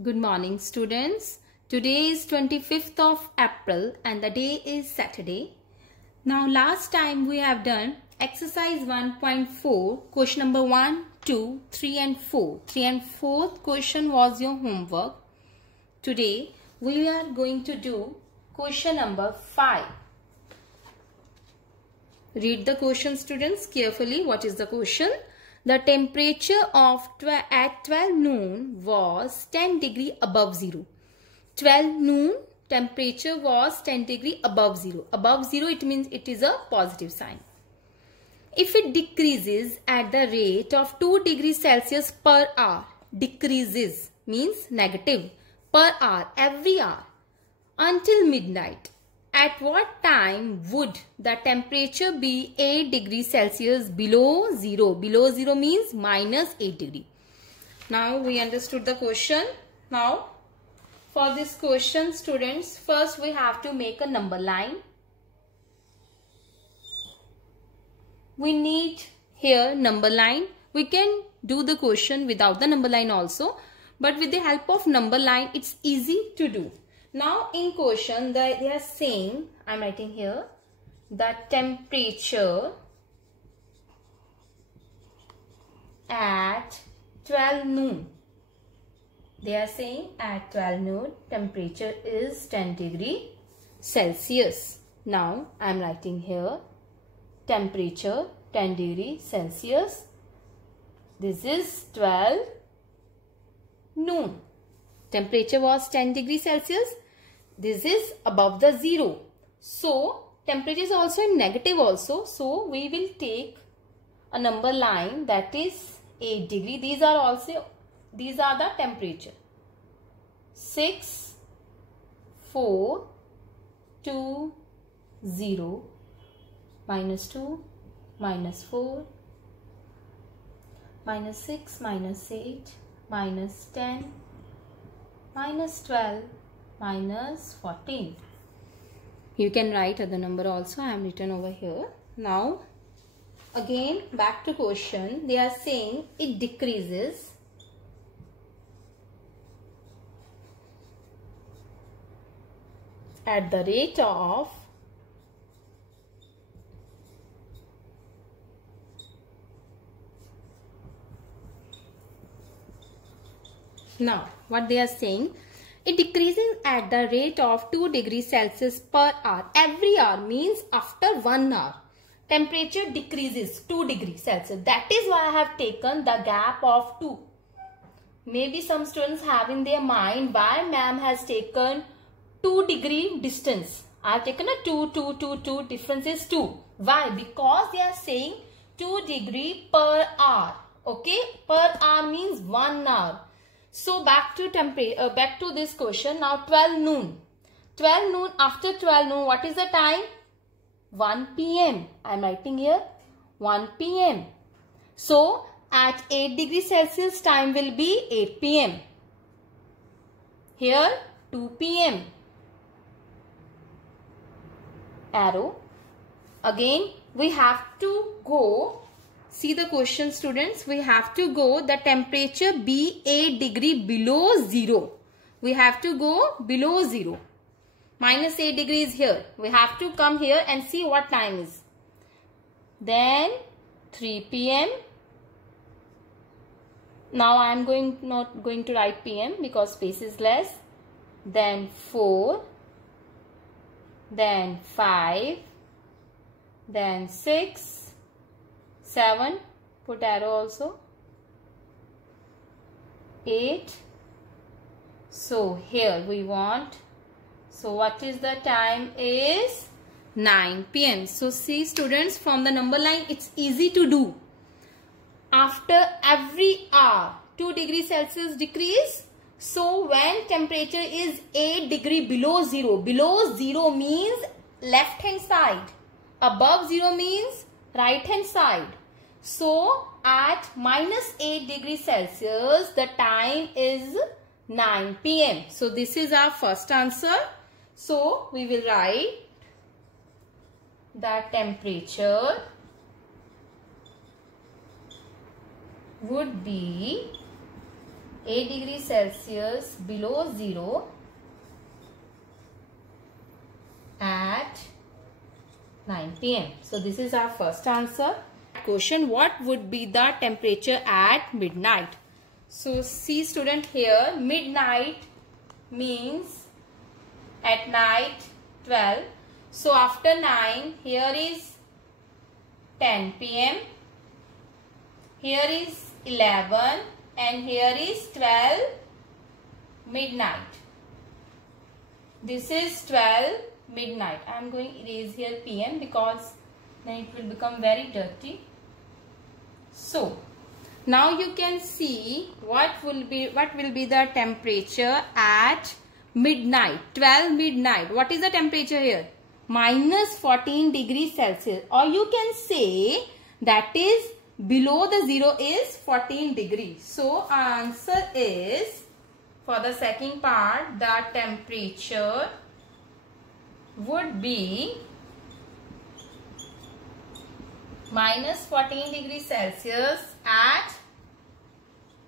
Good morning, students. Today is 25th of April and the day is Saturday. Now, last time we have done exercise 1.4, question number 1, 2, 3 and 4. 3 and 4th question was your homework. Today, we are going to do question number 5. Read the question, students, carefully. What is the question? The temperature at 12 noon was 10 degree above 0. 12 noon temperature was 10 degree above 0. Above 0 it means it is a positive sign. If it decreases at the rate of 2 degrees Celsius per hour, decreases means negative, per hour, every hour, until midnight, at what time would the temperature be 8 degrees Celsius below 0? Below 0 means minus 8 degree. Now we understood the question. Now for this question, students, first we have to make a number line. We need here number line. We can do the question without the number line also, but with the help of number line it's easy to do. Now in question they are saying, I am writing here, the temperature at 12 noon. They are saying at 12 noon temperature is 10 degree Celsius. Now I am writing here temperature 10 degree Celsius. This is 12 noon. Temperature was 10 degrees Celsius. This is above the 0. So, temperature is also in negative also. So, we will take a number line that is 8 degree. These are the temperature. 6, 4, 2, 0, minus 2, minus 4, minus 6, minus 8, minus 10, minus 12, minus 14. You can write other number also. I am written over here. Now, again back to question. They are saying it decreases at the rate of now what they are saying, it decreases at the rate of 2 degrees Celsius per hour. Every hour means after 1 hour temperature decreases 2 degrees Celsius. That is why I have taken the gap of 2. Maybe some students have in their mind why ma'am has taken 2 degree distance. I have taken a 2, difference is 2. Why? Because they are saying 2 degree per hour. Okay, per hour means 1 hour. So back to this question. Now 12 noon. 12 noon, after 12 noon, what is the time? 1 p.m. I am writing here 1 p.m. So at 8 degrees Celsius time will be 8 p.m. Here 2 p.m. Arrow. Again we have to go. See the question, students. We have to go the temperature be 8 degree below 0. We have to go below 0. Minus 8 degrees here. We have to come here and see what time is. Then 3 p.m. Now I am not going to write p.m. because space is less. Then 4. Then 5. Then 6. 7, put arrow also, 8, so here we want, so what is the time is 9 p.m. So see students, from the number line it's easy to do. After every hour 2 degrees Celsius decrease, so when temperature is 8 degree below 0, below 0 means left hand side, above 0 means right hand side. So at minus 8 degrees Celsius the time is 9 p.m. So this is our first answer. So we will write the temperature would be 8 degrees Celsius below 0 at 9 p.m. So this is our first answer. Question: what would be the temperature at midnight? So see student, here midnight means at night 12. So after 9, here is 10 p.m. Here is 11 and here is 12 midnight. This is 12 midnight. I am going to erase here p.m. because then it will become very dirty. So now you can see what will be the temperature at midnight. 12 midnight. What is the temperature here? Minus 14 degrees Celsius, or you can say that is below the 0 is 14 degrees. So answer is, for the second part, the temperature would be minus 14 degrees Celsius at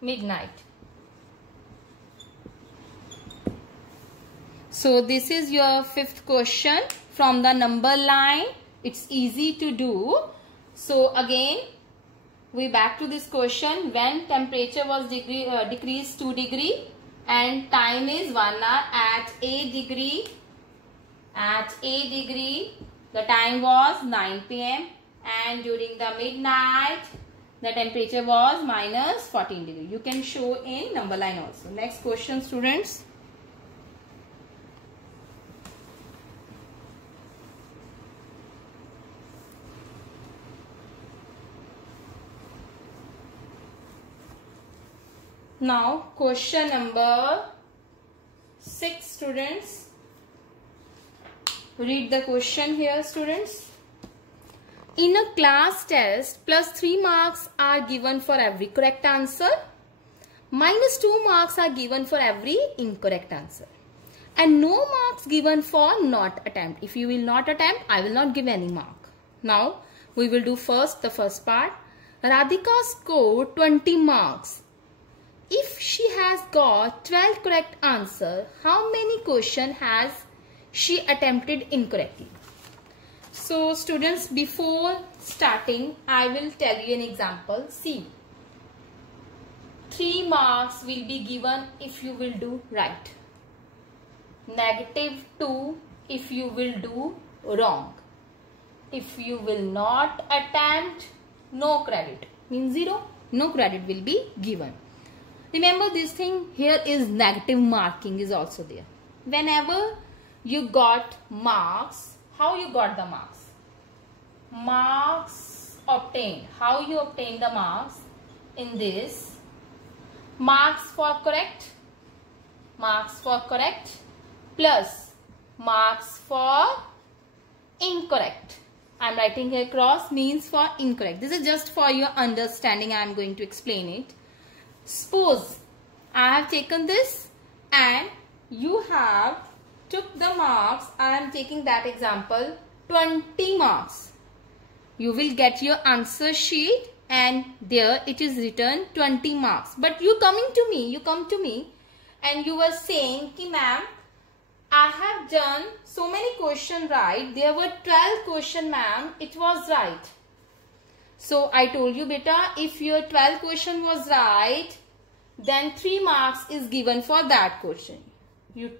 midnight. So this is your fifth question from the number line. It's easy to do. So again, we back to this question. When temperature was decreased 2 degree and time is 1 hour at 8 degree. At 8 degree, the time was 9 p.m. and during the midnight, the temperature was minus 14 degree. You can show in number line also. Next question, students. Now question number 6, students. Read the question here, students. In a class test, plus 3 marks are given for every correct answer. Minus 2 marks are given for every incorrect answer. And no marks given for not attempt. If you will not attempt, I will not give any mark. Now, we will do first the first part. Radhika scored 20 marks. If she has got 12 correct answers, how many questions has she attempted incorrectly? So students, before starting, I will tell you an example. See, 3 marks will be given if you will do right. Negative 2 if you will do wrong. If you will not attempt, no credit. Means 0. No credit will be given. Remember this thing, here is negative marking is also there. Whenever you got marks, how you got the marks? Marks obtained. How you obtain the marks? In this, marks for correct plus marks for incorrect. I am writing here cross, means for incorrect. This is just for your understanding. I am going to explain it. Suppose I have taken this and you have took the marks. I am taking that example, 20 marks. You will get your answer sheet and there it is written 20 marks. But you come to me and you were saying, ki ma'am, I have done so many questions right. There were 12 questions, ma'am. It was right. So I told you, beta, if your 12 question was right, then 3 marks is given for that question. You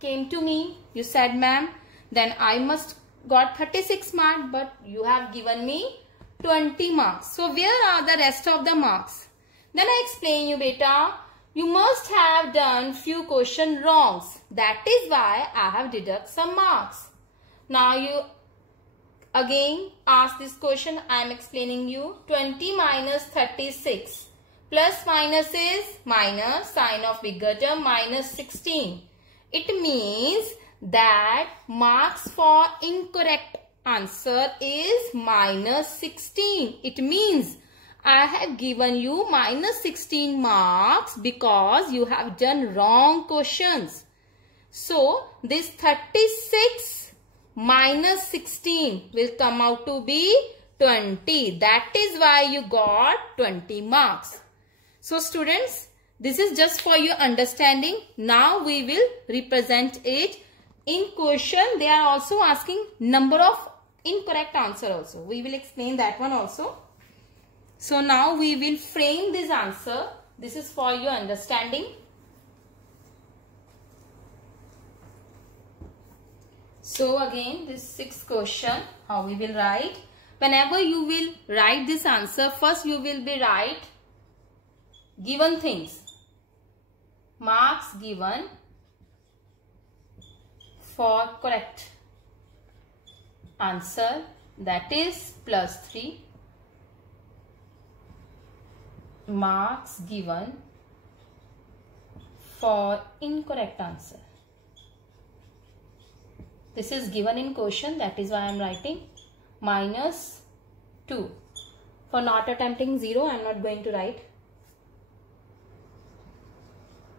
came to me, you said, ma'am, then I must got 36 marks, but you have given me 20 marks. So where are the rest of the marks? Then I explain you, beta, you must have done few question wrongs. That is why I have deduct some marks. Now you again ask this question. I am explaining you. 20 minus 36. Plus minus is minus, sign of bigger term, minus 16. It means that marks for incorrect answer is minus 16. It means I have given you minus 16 marks because you have done wrong questions. So this 36 minus 16 will come out to be 20. That is why you got 20 marks. So students, This is just for your understanding. Now we will represent it. In question, they are also asking number of incorrect answer also. We will explain that one also. So now we will frame this answer. This is for your understanding. So again, this sixth question, how we will write. Whenever you will write this answer, first you will be write given things. Marks given for correct answer, that is +3. Marks given for incorrect answer. This is given in question, that is why I am writing -2. For not attempting 0, I am not going to write.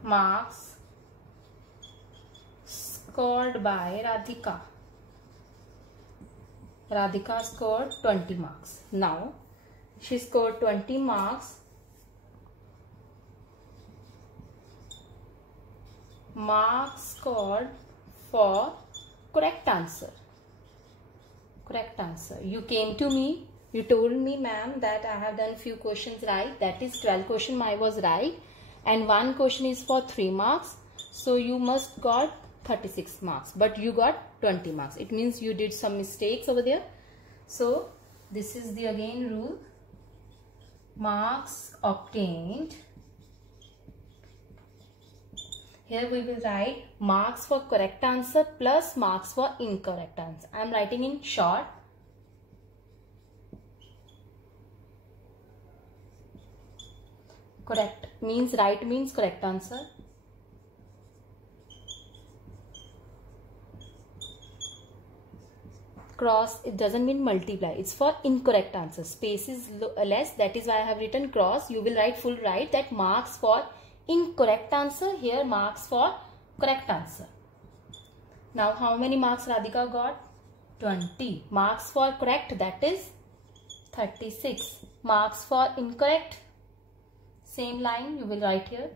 Marks scored by Radhika. Radhika scored 20 marks. Now, she scored 20 marks. Marks scored for correct answer. Correct answer. You came to me. You told me, ma'am, that I have done few questions right. That is 12 question I was right. And one question is for 3 marks. So you must got 36 marks. But you got 20 marks. It means you did some mistakes over there. So this is the again rule. Marks obtained. Here we will write marks for correct answer plus marks for incorrect answer. I am writing in short. Correct means right means correct answer. Cross, it doesn't mean multiply. It's for incorrect answer. Space is less. That is why I have written cross. You will write full right, that marks for incorrect answer. Here marks for correct answer. Now how many marks Radhika got? 20. Marks for correct, that is 36. Marks for incorrect, same line you will write here.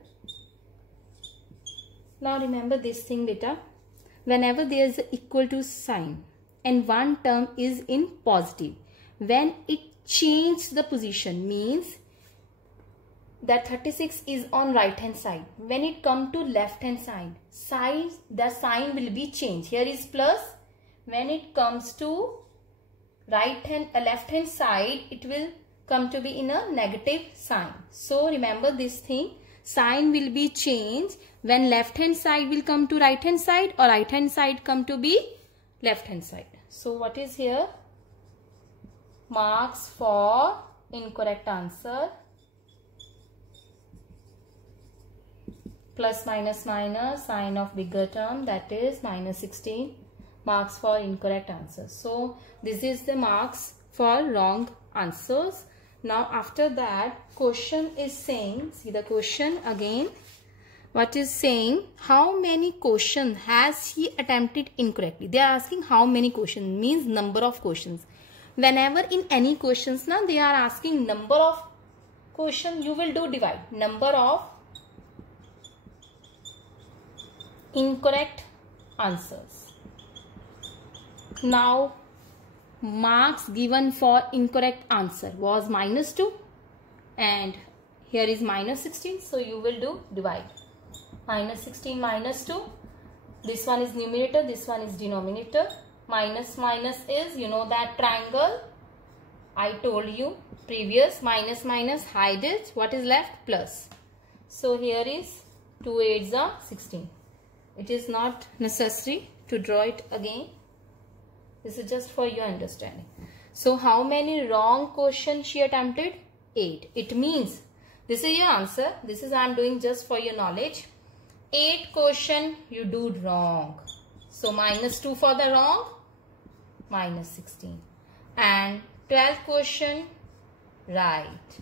Now remember this thing, beta. Whenever there is an equal to sign and one term is in positive, when it changes the position, means that 36 is on right hand side. When it come to left hand side, the sign will be changed. Here is plus. When it comes to left hand side, it will come to be in a negative sign. So remember this thing. Sign will be changed when left hand side will come to right hand side or right hand side come to be left hand side. So what is here? Marks for incorrect answer. Plus minus minus, sign of bigger term, that is -16. Marks for incorrect answers. So this is the marks for wrong answers. Now after that, question is saying, see the question again. What is saying? How many questions has he attempted incorrectly? They are asking how many questions, means number of questions. Whenever in any questions now they are asking number of questions, you will do divide. Number of incorrect answers. Now marks given for incorrect answer was -2 and here is -16. So you will do divide. -16 -2. This one is numerator, this one is denominator. Minus minus is, you know that triangle. I told you previous, minus minus hide it. What is left? Plus. So here is 2 8s are 16. It is not necessary to draw it again. This is just for your understanding. So how many wrong questions she attempted? 8. It means this is your answer. This is I am doing just for your knowledge. 8 question you do wrong. So -2 for the wrong, -16. And 12 question right.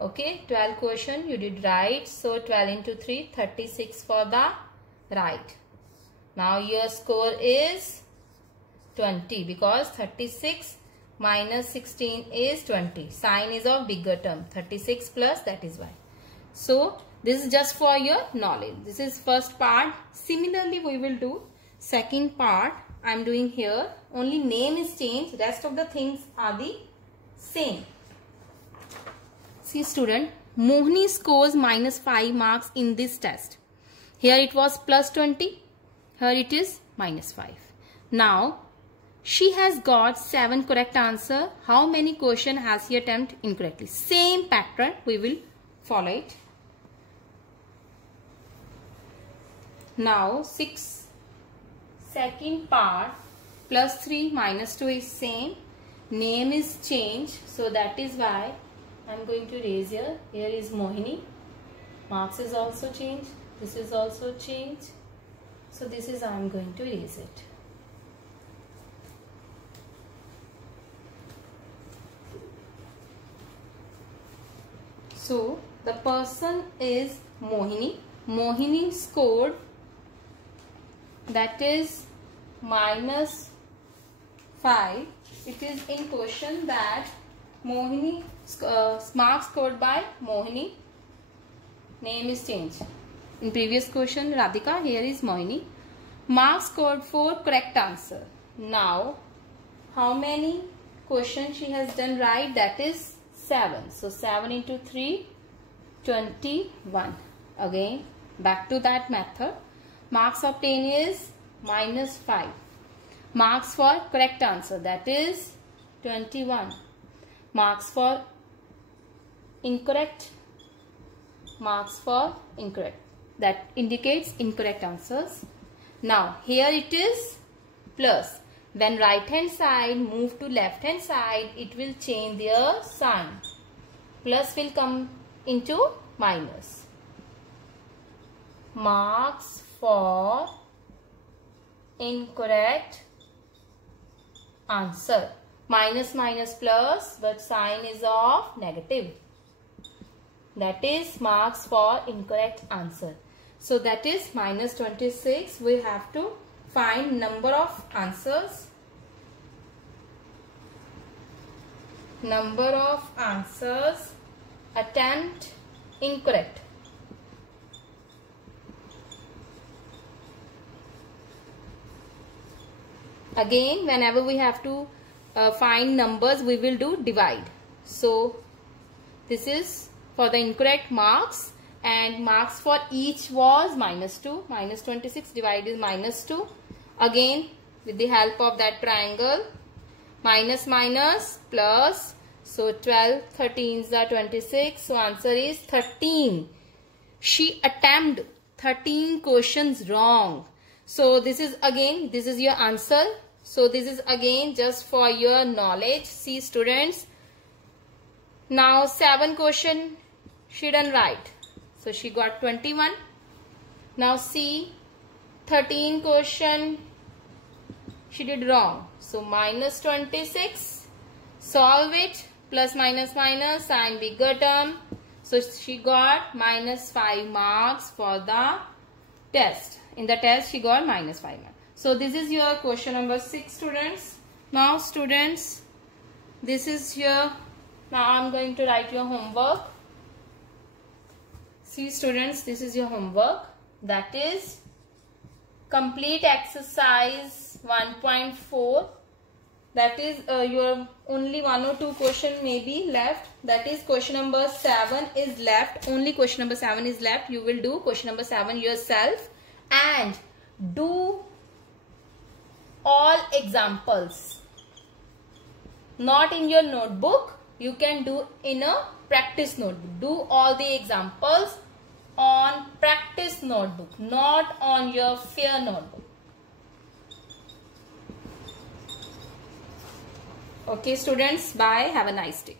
Okay, 12 question you did right. So 12 into 3, 36 for the right. Now your score is 20 because 36 minus 16 is 20. Sign is of bigger term. 36 plus, that is why. So This is just for your knowledge. This is first part. Similarly, we will do second part. I am doing here. Only name is changed. Rest of the things are the same. See student, Mohini scores -5 marks in this test. Here it was +20. Here it is -5. Now, she has got 7 correct answer. How many questions has she attempted incorrectly? Same pattern, we will follow it. Now, second part, +3 -2 is same. Name is changed. So, that is why I am going to erase here. Here is Mohini. Marks is also changed. This is also changed. So, this is I am going to erase it. So, the person is Mohini. Mohini scored, that is -5. It is in question that Mohini, marks scored by Mohini. Name is changed. In previous question, Radhika, here is Mohini. Marks scored for correct answer. Now, how many questions she has done right? That is 7. So 7 into 3, 21. Again, back to that method. Marks obtained is -5. Marks for correct answer, that is 21. Marks for incorrect. Marks for incorrect. That indicates incorrect answers. Now, here it is plus. When right hand side move to left hand side, it will change their sign. Plus will come into minus. Marks for incorrect answer. Minus minus plus, but sign is of negative. That is marks for incorrect answer. So that is -26. We have to find number of answers. Number of answers attempt incorrect. Again, whenever we have to find numbers, we will do divide. So this is for the incorrect marks, and marks for each was -2. -26 divided -2. Again, with the help of that triangle, minus minus plus. So 12 13s are 26. So answer is 13. She attempted 13 questions wrong. So this is your answer. So this is again just for your knowledge. See students, now 7 question she done right. So she got 21. Now see, 13 question she did wrong. So -26. Solve it. Plus minus minus, sign bigger term. So she got -5 marks for the test. In the test she got -5 marks. So this is your question number 6 students. Now students, this is your, now I am going to write your homework. See students, this is your homework. That is complete exercise 1.4. That is your only 1 or 2 question may be left. That is question number 7 is left. Only question number 7 is left. You will do question number 7 yourself and do all examples. Not in your notebook. You can do in a practice notebook. Do all the examples on practice notebook, not on your fear notebook. Okay students, bye. Have a nice day.